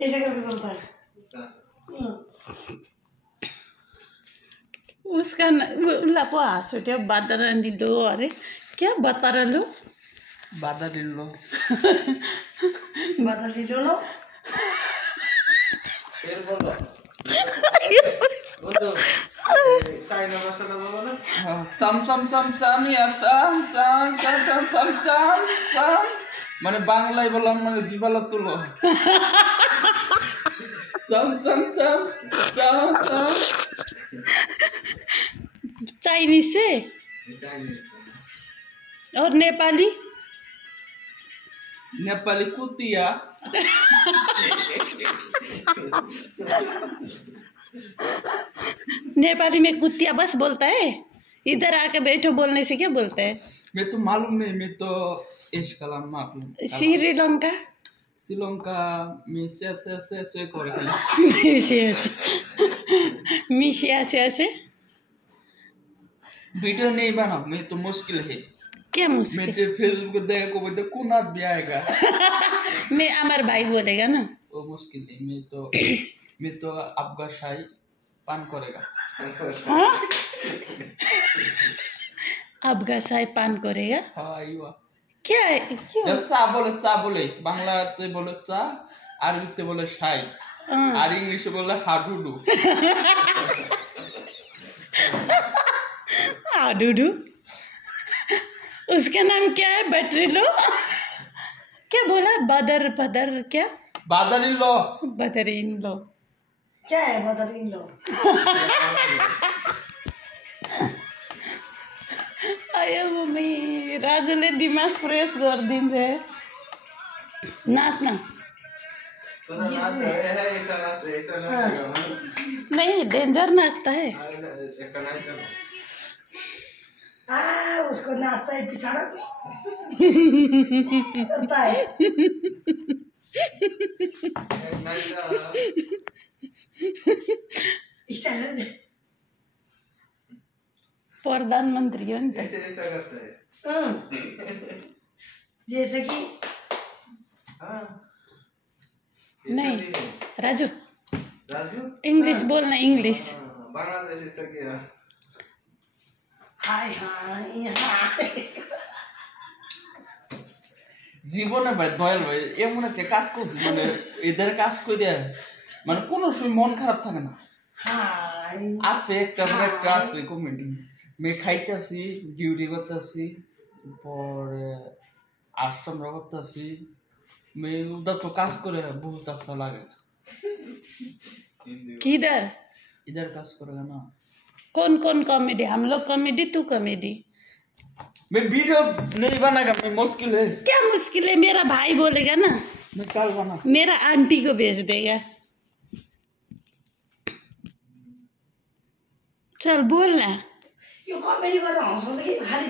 ऐसे करके चलता है उसका लापो हाँस उठ्यो बादर लो अरे क्या बता लो बादलिलो लो মানে বাংলায় বললাম মানে জিবালা তুলো সাম সাম সাম সাম সাম चाइनीज से और नेपाली नेपाली कुतिया नेपाली में कुतिया बस बोलता है इधर आके बैठो बोलने से क्या बोलता है मैं तो मालूम नहीं मैं तो इस कलाम मालूम श्रीलंका श्रीलंका में से करे मिशिया से वीडियो नहीं बनाओ मैं तो मुश्किल है क्या मुश्किल मैं तो फेसबुक देखो को बोलते कौन आदमी आएगा मैं अमर भाई बोलेगा ना वो मुश्किल है मैं तो आपका शाही पान करेगा हाँ आपका शाही पान करेगा हाँ युवा क्या है क्यों जब चा बोले बांग्लाते बोले चा अरबीते बोले शाही और इंग्लिश बोले हाडुडू हाडुडू उसका नाम क्या है बैटरी लो क्या बोला बदर क्या बादलिलो बदरीन लो क्या है बदरीन लो आयो मम्मी राजुले दिमाग फ्रेश कर दिन्छ नाच्न नहीं डेंजर नाचता है उसको नाश्ता ही पिछाड़ा करता है प्रधानमंत्री हो नि त जैसे कि नहीं राजू इंग्लिश बोलना इंग्लिश हाय हाय हाय জীবনে ভাই দয়াল ভাই এমন একটা কাজ করছি মানে এদের কাজ করে মানে কোনো সময় মন খারাপ থাকে না हाय আছে একটা আছে কমেন্ট मैं খাইতেছি ডিউটি করতেছি পরে आश्रम करतेছি मैं उधर तो काज करे बहुत अच्छा लगे किधर इधर काज करेगा ना कौन कौन कॉमेडी हम लोग कॉमेडी तू कॉमेडी मैं वीडियो नहीं बनाएगा मैं मुश्किल है क्या मुश्किल है मेरा भाई बोलेगा ना मैं कल बना मेरा आंटी को भेज देगा चल बोलना यो कमेडी गरेर हँसाउँछ कि खालि